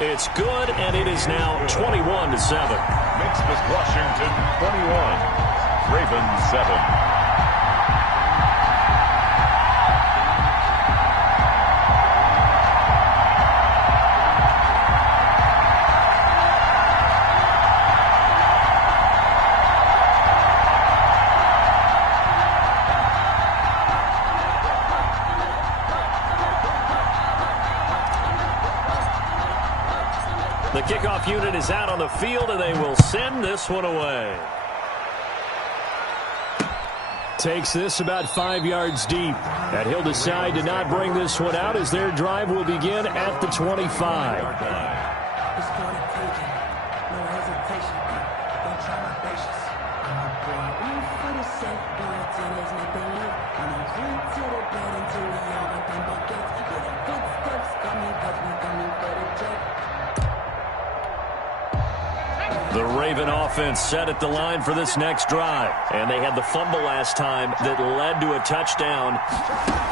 It's good, and it is now 21-7. Makes this Washington 21, Ravens 7. The kickoff unit is out on the field, and they will send this one away. Takes this about 5 yards deep. And he'll decide to not bring this one out as their drive will begin at the 25. The Raven offense set at the line for this next drive. And they had the fumble last time that led to a touchdown.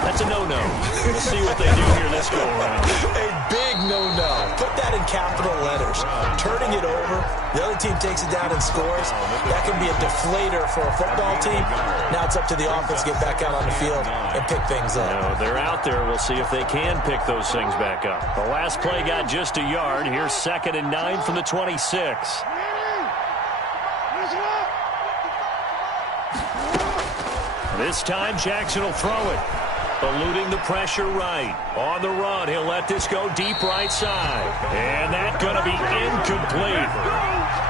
That's a no-no. We'll see what they do here this go-around. A big no-no. Put that in capital letters. Turning it over, the other team takes it down and scores. That can be a deflator for a football team. Now it's up to the offense to get back out on the field and pick things up. No, they're out there. We'll see if they can pick those things back up. The last play got just a yard. Here's 2nd and 9 from the 26. This time, Jackson will throw it. Eluding the pressure right. On the run, he'll let this go deep right side. And that's going to be incomplete.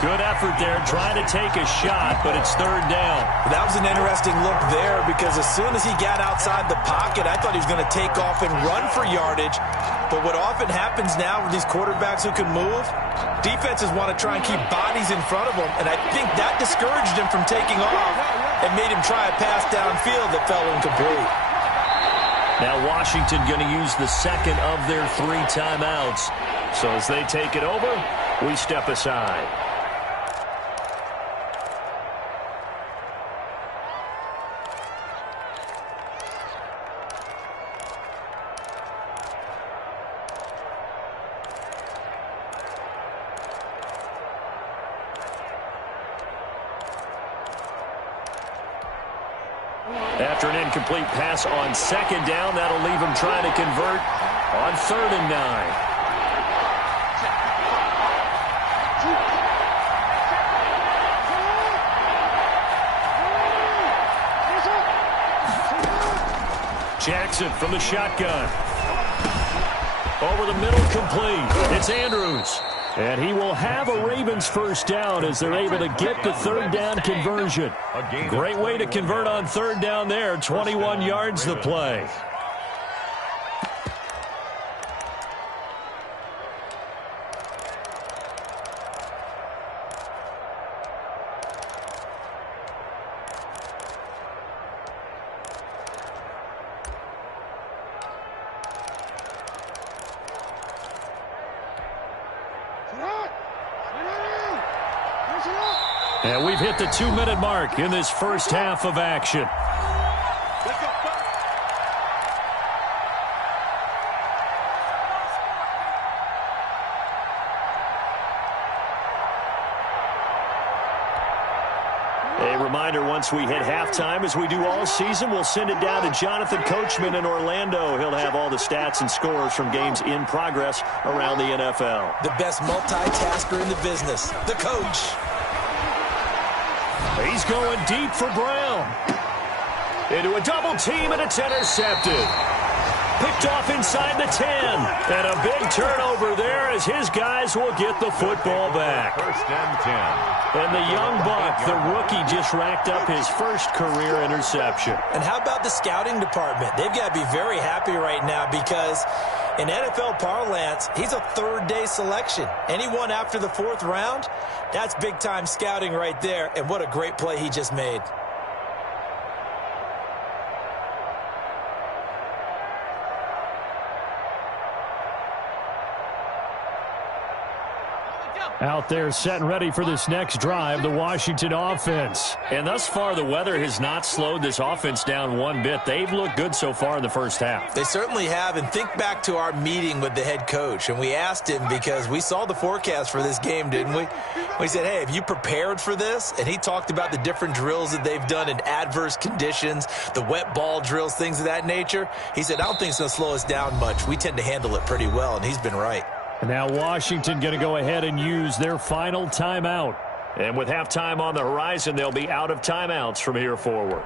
Good effort there, trying to take a shot, but it's 3rd down. That was an interesting look there because as soon as he got outside the pocket, I thought he was going to take off and run for yardage. But what often happens now with these quarterbacks who can move, defenses want to try and keep bodies in front of them, and I think that discouraged him from taking off and made him try a pass downfield that fell incomplete. Now Washington going to use the 2nd of their 3 timeouts. So as they take it over, we step aside. After an incomplete pass on 2nd down, that'll leave him trying to convert on 3rd and 9. Jackson from the shotgun. Over the middle, complete. It's Andrews. And he will have a Ravens 1st down as they're able to get the 3rd down conversion. Great way to convert on 3rd down there. 21 yards the play. And we've hit the 2-minute mark in this first half of action. A reminder, once we hit halftime, as we do all season, we'll send it down to Jonathan Coachman in Orlando. He'll have all the stats and scores from games in progress around the NFL. The best multitasker in the business, the coach. He's going deep for Brown. Into a double team, and it's intercepted. Picked off inside the 10. And a big turnover there as his guys will get the football back. 1st and 10. And the young buck, the rookie, just racked up his first career interception. And how about the scouting department? They've got to be very happy right now because in NFL parlance, he's a 3rd-day selection. Anyone after the 4th round, that's big-time scouting right there. And what a great play he just made. Out there set and ready for this next drive, the Washington offense. And thus far, the weather has not slowed this offense down one bit. They've looked good so far in the first half. They certainly have. And think back to our meeting with the head coach. And we asked him, because we saw the forecast for this game, didn't we? We said, hey, have you prepared for this? And he talked about the different drills that they've done in adverse conditions, the wet ball drills, things of that nature. He said, I don't think it's going to slow us down much. We tend to handle it pretty well, and he's been right. And now Washington going to go ahead and use their final timeout. And with halftime on the horizon, they'll be out of timeouts from here forward.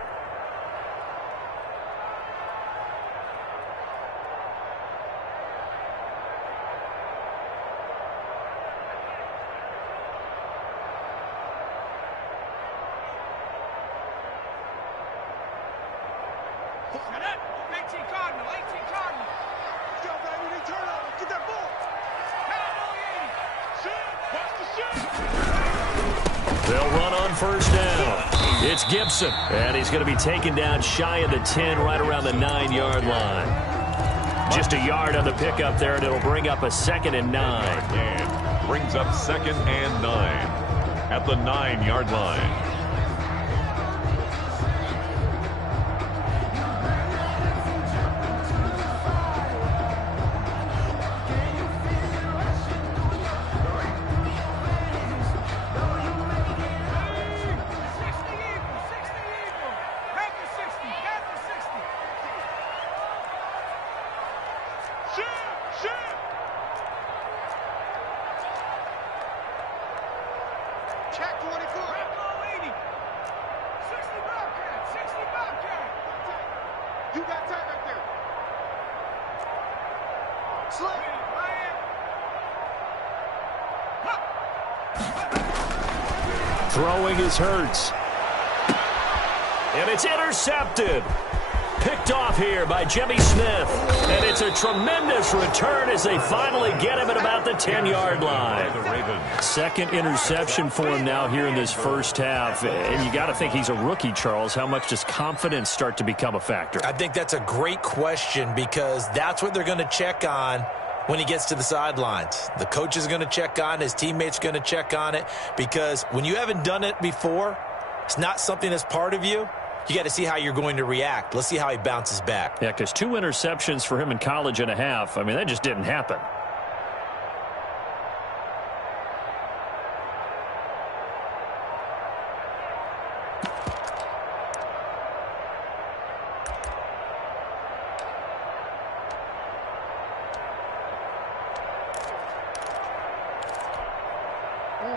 They'll run on first down. It's Gibson, and he's going to be taken down shy of the 10, right around the 9-yard line. Just a yard on the pickup there, and it'll bring up a 2nd and 9. And brings up 2nd and 9 at the 9-yard line. Check 24. 80. 60 Bobcat. 60 Bobcat. You got time right there. Slip. Throwing is Hurts. And it's intercepted. Picked off here by Jimmy Smith. And it's a tremendous return as they finally get him at about the 10-yard line. Second interception for him now here in this first half. And you got to think he's a rookie, Charles. How much does confidence start to become a factor? I think that's a great question, because that's what they're going to check on when he gets to the sidelines. The coach is going to check on it. His teammates are going to check on it, because when you haven't done it before, it's not something that's part of you. You got to see how you're going to react. Let's see how he bounces back. Yeah, because 2 interceptions for him in college and a half. I mean, that just didn't happen.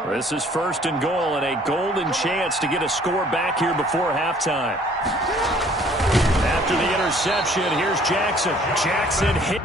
This is 1st and goal, and a golden chance to get a score back here before halftime. After the interception, here's Jackson. Jackson hit.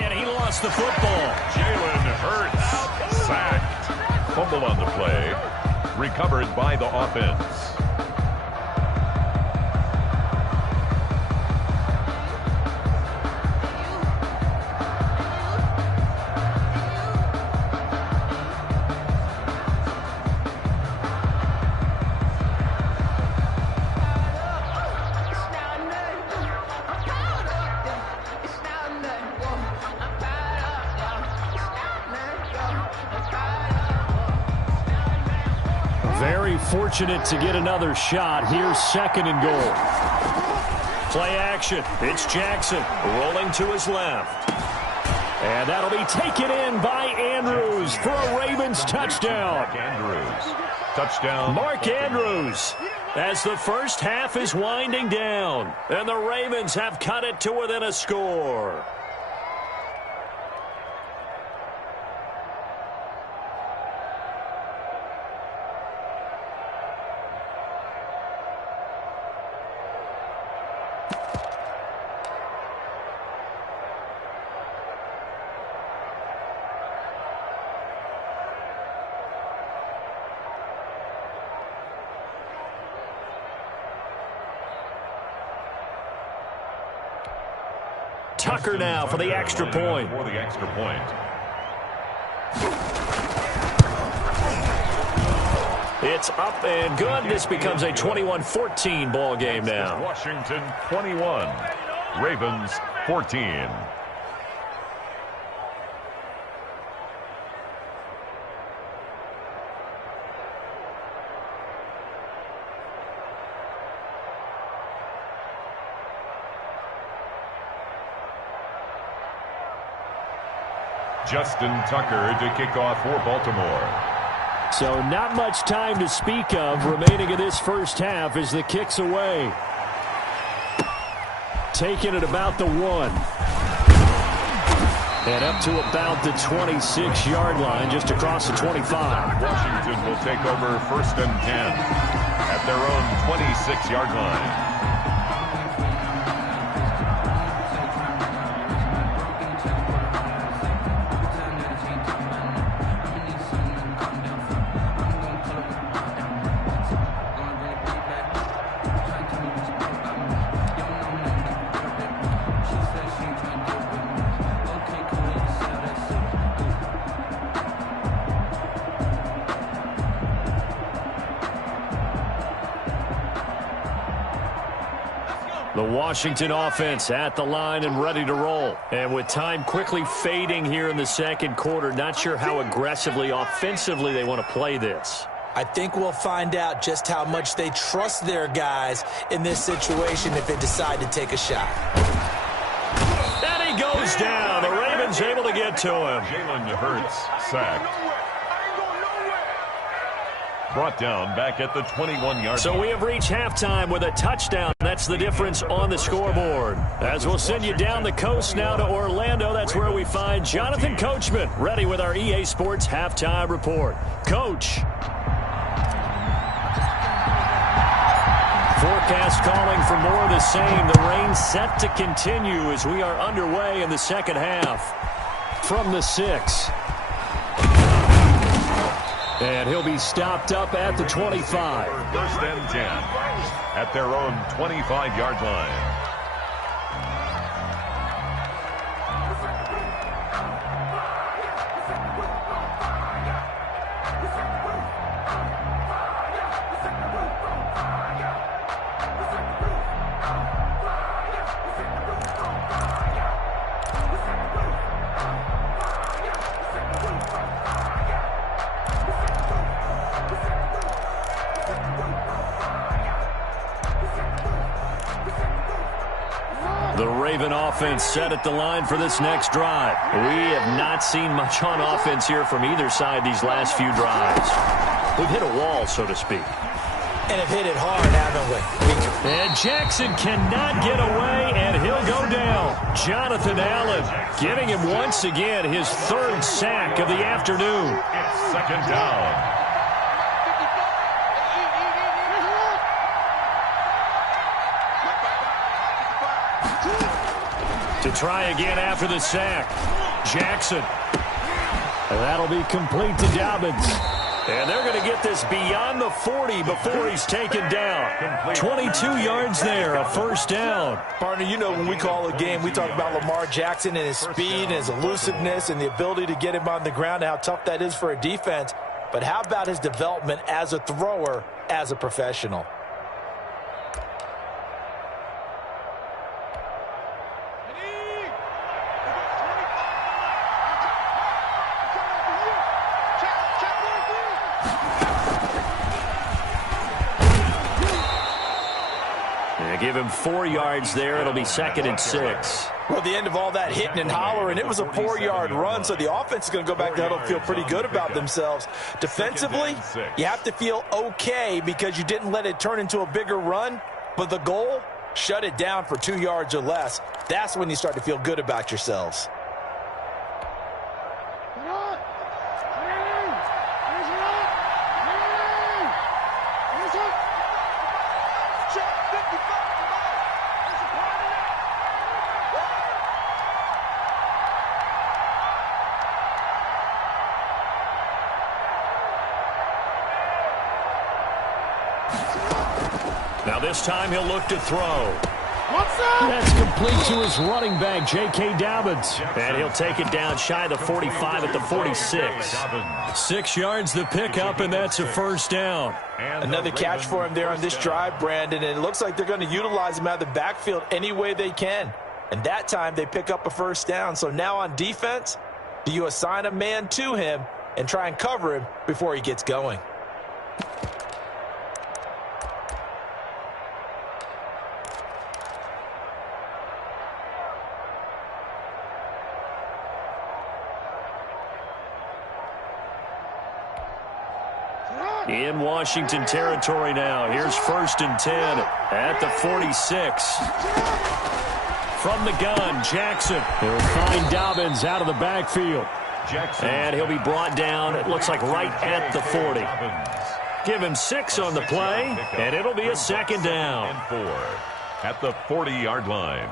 And he lost the football. Jalen Hurts sacked. Fumble on the play. Recovered by the offense. Very fortunate to get another shot. Here's 2nd and goal. Play action. It's Jackson rolling to his left. And that'll be taken in by Andrews for a Ravens touchdown. Mark Andrews. Touchdown. Mark Andrews, as the first half is winding down. And the Ravens have cut it to within a score. Tucker now for the extra point. For the extra point. It's up and good. This becomes a 21-14 ball game now. Washington 21, Ravens 14. Justin Tucker to kick off for Baltimore. So not much time to speak of remaining in this first half as the kick's away. Taking it about the 1. And up to about the 26-yard line, just across the 25. Washington will take over 1st and 10 at their own 26-yard line. The Washington offense at the line and ready to roll. And with time quickly fading here in the second quarter, not sure how aggressively, offensively they want to play this. I think we'll find out just how much they trust their guys in this situation if they decide to take a shot. And he goes down. The Ravens able to get to him. Jalen Hurts sacked. Brought down back at the 21-yard So line. we have reached halftime with a touchdown. That's the difference on the scoreboard. As we'll send you down the coast now to Orlando, that's where we find Jonathan Coachman ready with our EA Sports Halftime Report. Coach. Forecast calling for more of the same. The rain set to continue as we are underway in the second half. From the 6. And he'll be stopped up at the 25. 1st and 10 at their own 25-yard line. The Raven offense set at the line for this next drive. We have not seen much on offense here from either side these last few drives. We've hit a wall, so to speak. And have hit it hard, haven't we? And Jackson cannot get away, and he'll go down. Jonathan Allen giving him once again his 3rd sack of the afternoon. It's 2nd down. To try again after the sack. Jackson. And that'll be complete to Dobbins. And they're going to get this beyond the 40 before he's taken down. 22 yards there, a 1st down. Partner, you know when we call a game, we talk about Lamar Jackson and his speed and his elusiveness and the ability to get him on the ground and how tough that is for a defense. But how about his development as a thrower, as a professional? Give him 4 yards there. It'll be 2nd and 6. Well, the end of all that hitting and hollering, it was a 4-yard run, so the offense is going to go back to huddle and feel pretty good about themselves. Defensively, you have to feel okay because you didn't let it turn into a bigger run, but the goal, shut it down for 2 yards or less. That's when you start to feel good about yourselves. Now this time he'll look to throw. That's complete to his running back, J.K. Dobbins. And he'll take it down shy of the 45 at the 46. 6 yards the pickup, and that's a first down. Another catch for him there on this drive, Brandon, and it looks like they're going to utilize him out of the backfield any way they can. And that time they pick up a first down. So now on defense, do you assign a man to him and try and cover him before he gets going? In Washington territory now. Here's 1st and 10 at the 46. From the gun, Jackson. He'll find Dobbins out of the backfield. And he'll be brought down, it looks like right at the 40. Give him 6 on the play, and it'll be a second down. And 4 at the 40-yard line.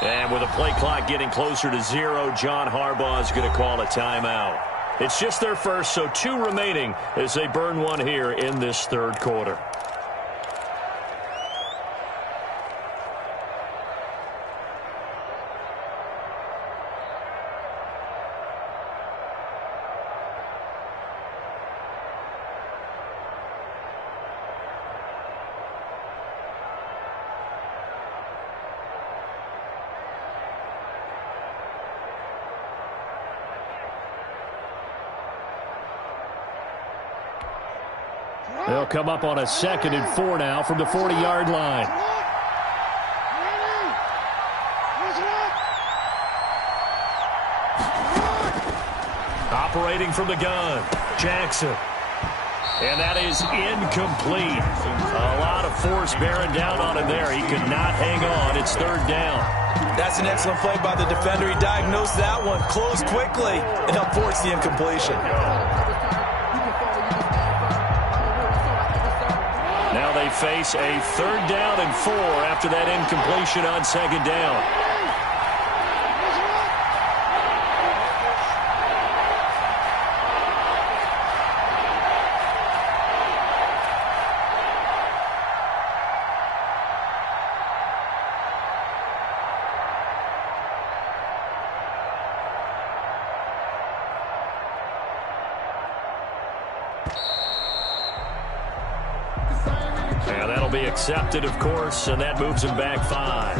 And with the play clock getting closer to 0, John Harbaugh is going to call a timeout. It's just their first, so 2 remaining as they burn one here in this 3rd quarter. They'll come up on a 2nd and 4 now from the 40-yard line. Operating from the gun, Jackson. And that is incomplete. A lot of force bearing down on him there. He could not hang on. It's 3rd down. That's an excellent play by the defender. He diagnosed that one, closed quickly, and helped force the incompletion. Now they face a 3rd down and 4 after that incompletion on 2nd down. And that'll be accepted, of course, and that moves him back 5.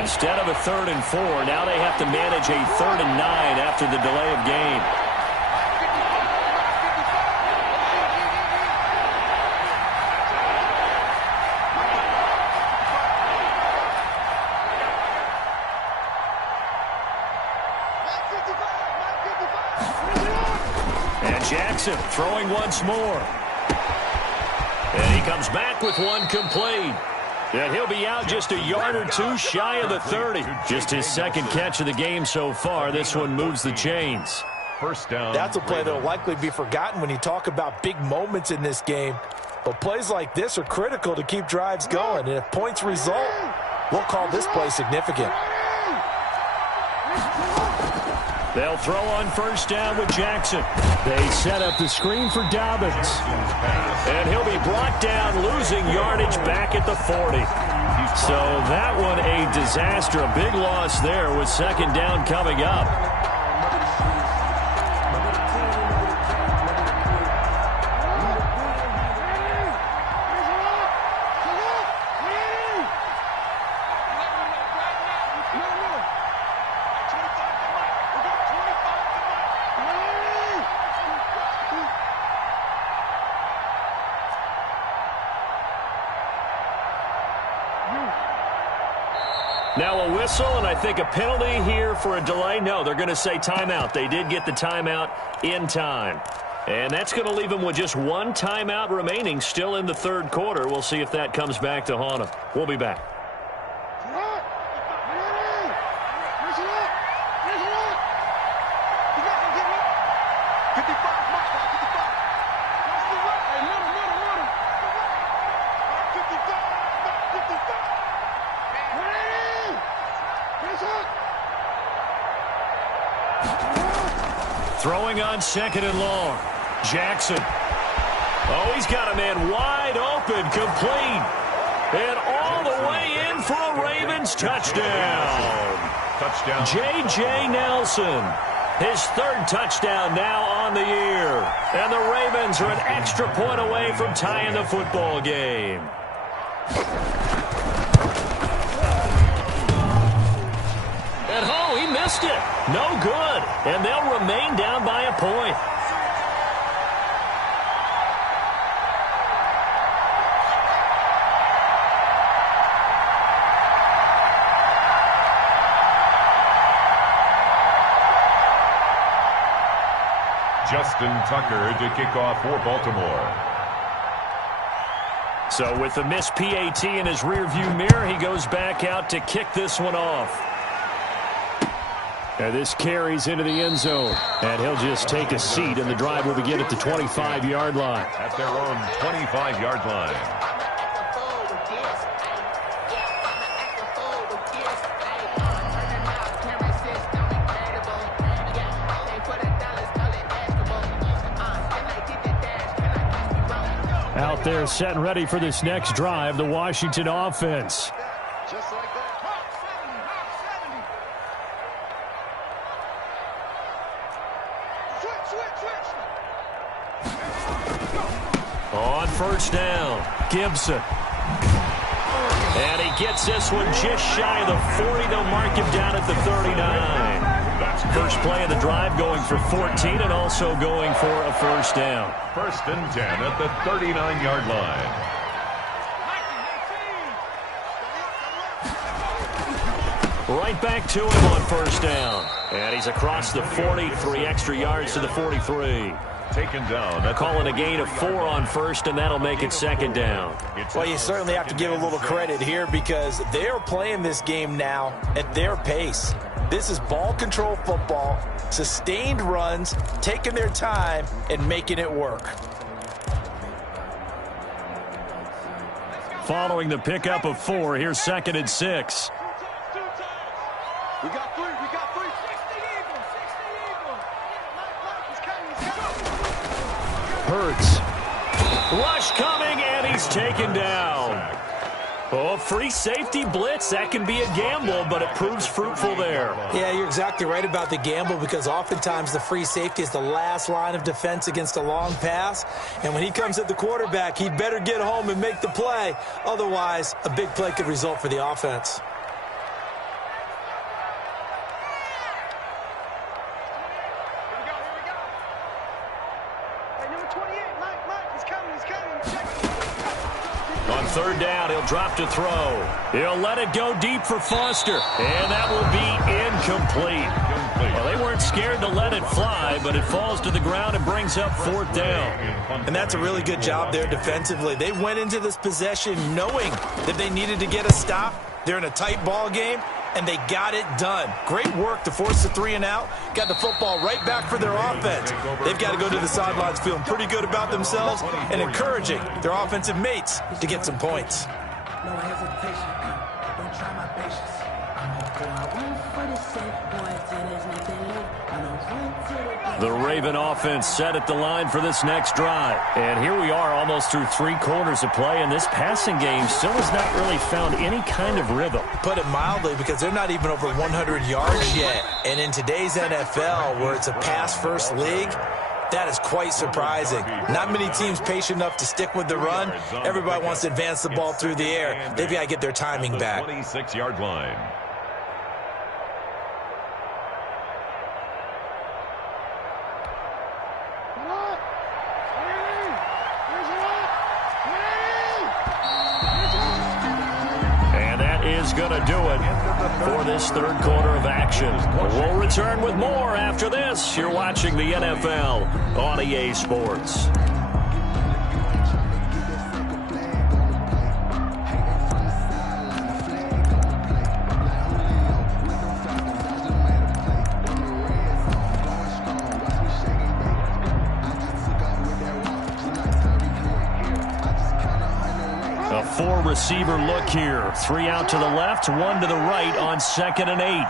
Instead of a 3rd and 4, now they have to manage a 3rd and 9 after the delay of game. And Jackson throwing once more. And he comes back with one complete. And he'll be out just a yard or two shy of the 30. Just his second catch of the game so far. This one moves the chains. First down. That's a play that will likely be forgotten when you talk about big moments in this game. But plays like this are critical to keep drives going. And if points result, we'll call this play significant. They'll throw on first down with Jackson. They set up the screen for Dobbins. And he'll be brought down, losing yardage back at the 40. So that one a disaster. A big loss there with second down coming up. Now a whistle, and I think a penalty here for a delay. No, they're going to say timeout. They did get the timeout in time. And that's going to leave them with just one timeout remaining still in the third quarter. We'll see if that comes back to haunt them. We'll be back. Throwing on second and long. Jackson. Oh, he's got a man wide open, complete. And all the way in for a Ravens touchdown. Touchdown. J.J. Nelson. His third touchdown now on the year. And the Ravens are an extra point away from tying the football game. And oh, he missed it. No good. And they'll remain down by a point. Justin Tucker to kick off for Baltimore. So with the missed PAT in his rearview mirror, he goes back out to kick this one off. And this carries into the end zone. And he'll just take a seat, and the drive will begin at the 25-yard line. At their own 25-yard line. Out there set and ready for this next drive, the Washington offense. Just like that. Switch. On first down, Gibson. And he gets this one just shy of the 40. They'll mark him down at the 39. First play of the drive going for 14 and also going for a first down. First and 10 at the 39-yard line. Right back to him on first down. And he's across the 40, 3 extra yards to the 43. Taken down. Calling a gain of 4 on first, and that'll make it second down. Well, you certainly have to give a little credit here because they're playing this game now at their pace. This is ball control football, sustained runs, taking their time, and making it work. Following the pickup of 4, here's second and 6. We got 3. 60 Eagles. Hurts. Rush coming, and he's taken down. Oh, free safety blitz. That can be a gamble, but it proves fruitful there. Yeah, you're exactly right about the gamble because oftentimes the free safety is the last line of defense against a long pass. And when he comes at the quarterback, he'd better get home and make the play. Otherwise, a big play could result for the offense. On third down, he'll drop to throw. He'll let it go deep for Foster. And that will be incomplete. incomplete. Well, they weren't scared to let it fly, but it falls to the ground and brings up 4th down. And that's a really good job there defensively. They went into this possession knowing that they needed to get a stop. They're in a tight ball game, and they got it done. Great work to force the 3 and out. Got the football right back for their offense. They've got to go to the sidelines feeling pretty good about themselves and encouraging their offensive mates to get some points. No hesitation, don't try my patience. I'm going for the safe points and there's nothing left. I'm going to The Raven offense set at the line for this next drive. And here we are almost through 3 quarters of play, and this passing game still has not really found any kind of rhythm. Put it mildly, because they're not even over 100 yards yet. And in today's NFL, where it's a pass-first league, that is quite surprising. Not many teams patient enough to stick with the run. Everybody wants to advance the ball through the air. They've got to get their timing back. 26-yard line. And that is going to do it for this 3rd quarter of action. We'll return with more after this. You're watching the NFL on EA Sports. A 4-receiver look here. 3 out to the left, 1 to the right on 2nd and 8.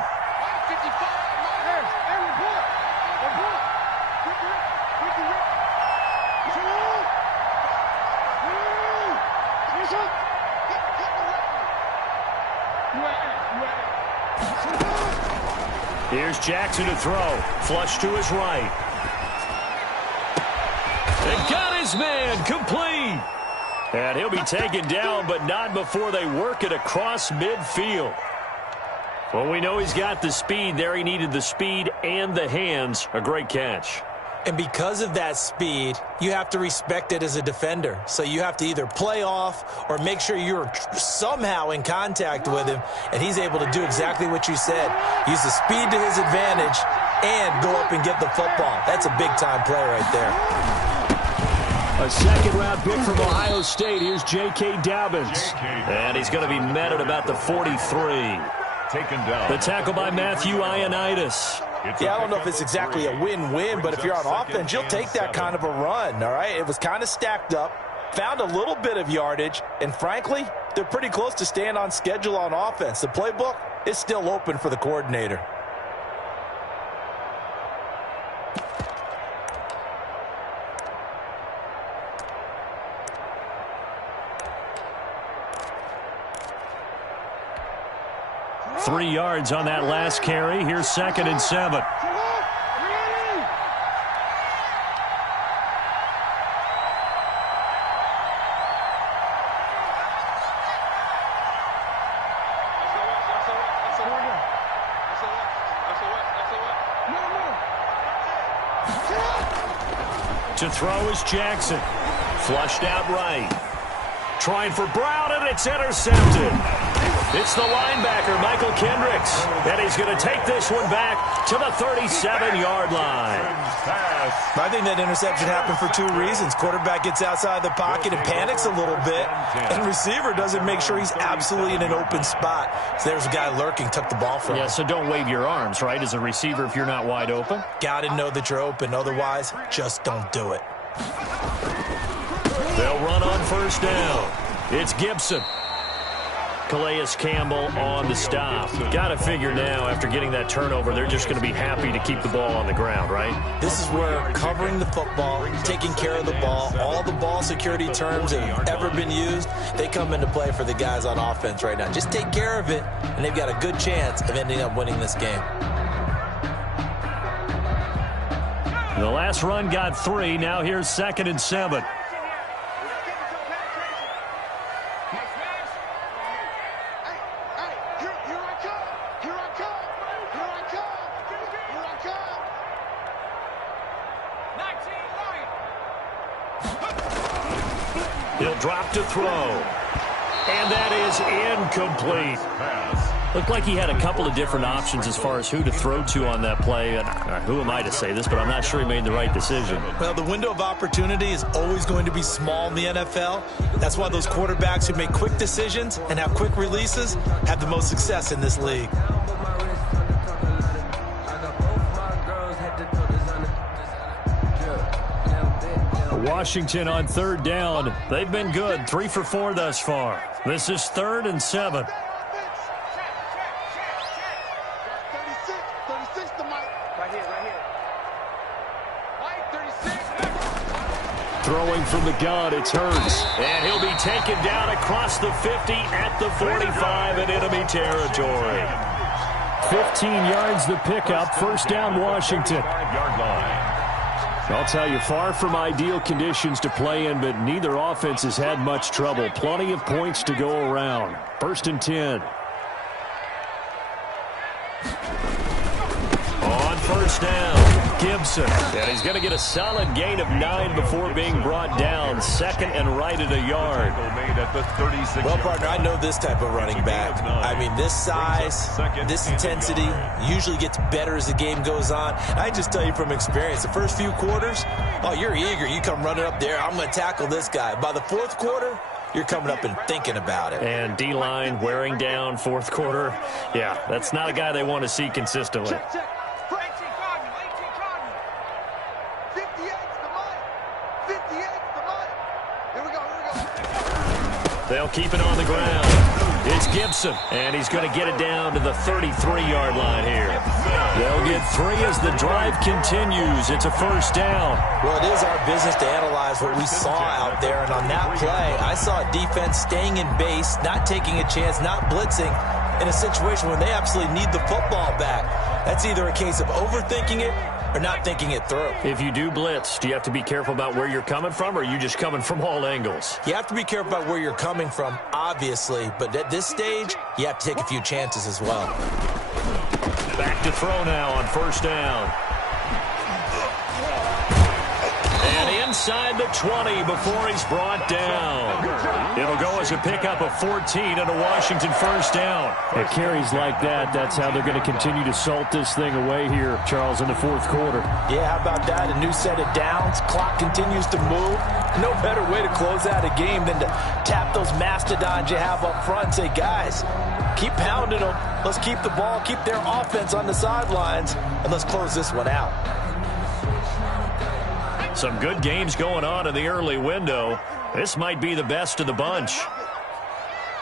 Here's Jackson to throw. Flush to his right. They got his man. Complete. And he'll be taken down, but not before they work it across midfield. Well, we know he's got the speed there. He needed the speed and the hands. A great catch. And because of that speed, you have to respect it as a defender. So you have to either play off or make sure you're somehow in contact with him, and he's able to do exactly what you said. Use the speed to his advantage and go up and get the football. That's a big-time play right there. A 2nd-round pick from Ohio State. Here's J.K. Dobbins. And he's going to be met at about the 43. Taken down. The tackle by Matthew Ioannidis. Yeah, I don't know if it's exactly a win-win, but if you're on offense, you'll take that kind of a run, all right? It was kind of stacked up, found a little bit of yardage, and frankly, they're pretty close to staying on schedule on offense. The playbook is still open for the coordinator. Three yards on that last carry. Here's 2nd and 7. To throw is Jackson. Flushed out right. Trying for Brown, and it's intercepted. It's the linebacker, Michael Kendricks, and he's going to take this one back to the 37-yard line. I think that interception happened for 2 reasons. Quarterback gets outside the pocket and panics a little bit, and receiver doesn't make sure he's absolutely in an open spot. So there's a guy lurking, took the ball from him. Yeah, so don't wave your arms, right, as a receiver if you're not wide open. Got to know that you're open. Otherwise, just don't do it. They'll run on 1st down. It's Gibson. Calais Campbell on the stop. Got to figure now, after getting that turnover, they're just going to be happy to keep the ball on the ground, right? This is where covering the football, taking care of the ball, all the ball security terms that have ever been used, they come into play for the guys on offense right now. Just take care of it, and they've got a good chance of ending up winning this game. The last run got 3. Now here's 2nd and 7. He'll drop to throw. And that is incomplete. Pass Looked like he had a couple of different options as far as who to throw to on that play. And who am I to say this, but I'm not sure he made the right decision. Well, the window of opportunity is always going to be small in the NFL. That's why those quarterbacks who make quick decisions and have quick releases have the most success in this league. Washington on third down. They've been good, 3 for 4 thus far. This is 3rd and 7. 36 to Mike. Right here. Mike, 36. Throwing from the gun, it's Hurts. And he'll be taken down across the 50 at the 45 in enemy territory. 15 yards the pickup. First down, Washington. 5-yard line. I'll tell you, far from ideal conditions to play in, but neither offense has had much trouble. Plenty of points to go around. 1st and 10. On first down, Gibson. And he's going to get a solid gain of 9 before being brought down. 2nd and right at a yard. Well, partner, I know this type of running back. I mean, this size, this intensity usually gets better as the game goes on. I just tell you from experience, the first few quarters, oh, you're eager. You come running up there. I'm going to tackle this guy. By the 4th quarter, you're coming up and thinking about it. And D-line wearing down 4th quarter. Yeah, that's not a guy they want to see consistently. Check. 18 Cardinal. 58's the money. 58's the money. Here we go. They'll keep it on the ground. It's Gibson, and he's going to get it down to the 33-yard line here. They'll get 3 as the drive continues. It's a first down. Well, it is our business to analyze what we saw out there, and on that play, I saw a defense staying in base, not taking a chance, not blitzing, in a situation when they absolutely need the football back. That's either a case of overthinking it or not thinking it through. If you do blitz, do you have to be careful about where you're coming from, or are you just coming from all angles? You have to be careful about where you're coming from, obviously, but at this stage, you have to take a few chances as well. Back to throw now on first down. And inside the 20 before he's brought down. It'll go as a pickup of 14 and a Washington first down. At carries like that, that's how they're going to continue to salt this thing away here, Charles, in the 4th quarter. Yeah, how about that? A new set of downs. Clock continues to move. No better way to close out a game than to tap those mastodons you have up front and say, guys, keep pounding them. Let's keep the ball, keep their offense on the sidelines, and let's close this one out. Some good games going on in the early window. This might be the best of the bunch.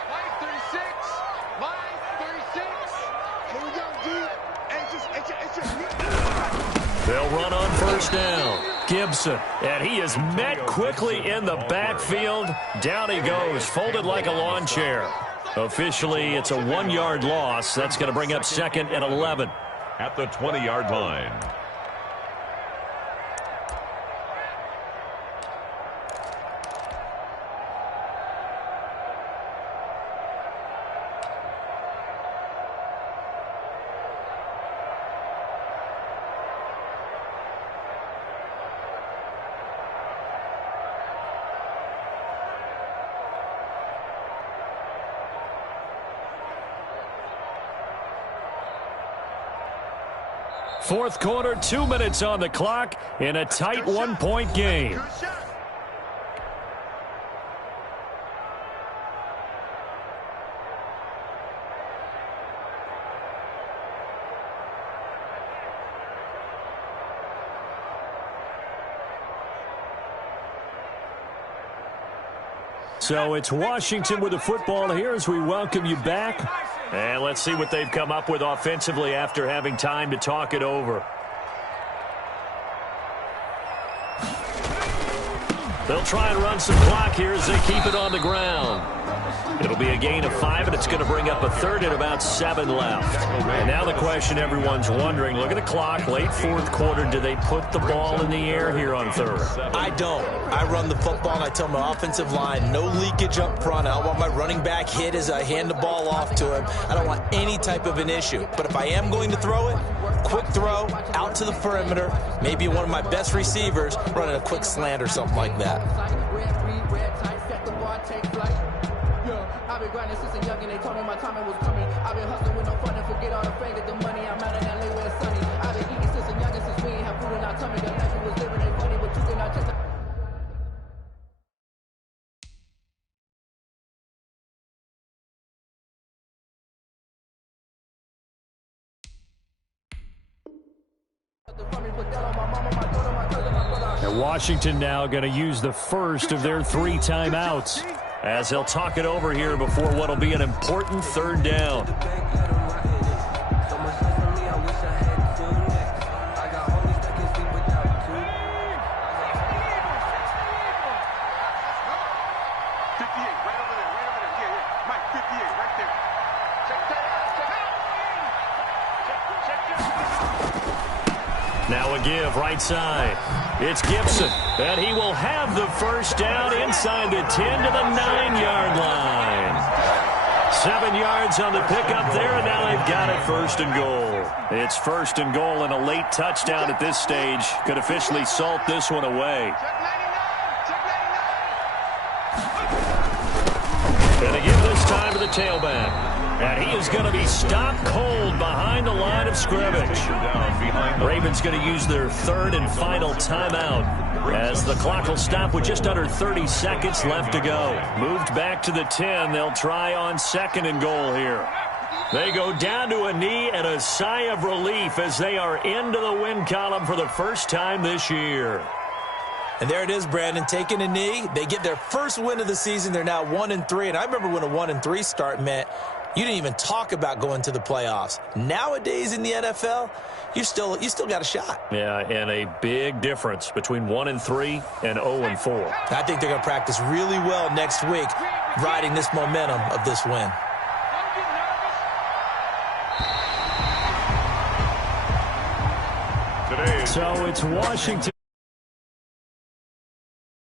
Mike, 36. Here we go, D. They'll run on first down. Gibson, and he is met quickly in the backfield. Down he goes, folded like a lawn chair. Officially, it's a 1-yard loss. That's going to bring up 2nd and 11. At the 20-yard line. Fourth quarter, 2 minutes on the clock in a tight 1-point game. So it's Washington with the football here as we welcome you back. And let's see what they've come up with offensively after having time to talk it over. They'll try and run some clock here as they keep it on the ground. It'll be a gain of 5, and it's going to bring up a 3rd and about 7 left. And now the question everyone's wondering, look at the clock, late 4th quarter, do they put the ball in the air here on 3rd? I don't. I run the football, and I tell my offensive line, no leakage up front. I don't want my running back hit as I hand the ball off to him. I don't want any type of an issue. But if I am going to throw it, quick throw, out to the perimeter, maybe one of my best receivers running a quick slant or something like that. I've been grinding since a young and they told me my timing was coming. I've been hustling with no fun and forget all the fame, get the money. I'm out in LA where it's sunny. I've been eating since a young and since we ain't have food in our tummy. The life we was living ain't funny, but you cannot take And Washington now going to use the first of their 3 timeouts as he'll talk it over here before what will be an important third down. Now a give right side. It's Gibson, and he will have the first down inside the 10 to the 9-yard line. 7 yards on the pickup there, and now they've got it first and goal. It's first and goal, and a late touchdown at this stage could officially salt this one away. And a give this time to the tailback. And he is going to be stopped cold behind the line of scrimmage. Ravens going to use their 3rd and final timeout as the clock will stop with just under 30 seconds left to go. Moved back to the 10. They'll try on 2nd and goal here. They go down to a knee and a sigh of relief as they are into the win column for the first time this year. And there it is, Brandon, taking a knee. They get their first win of the season. They're now 1-3. And I remember when a 1-3 start meant you didn't even talk about going to the playoffs. Nowadays in the NFL, you still got a shot. Yeah, and a big difference between 1-3 and 0-4. I think they're going to practice really well next week, riding this momentum of this win. So it's Washington.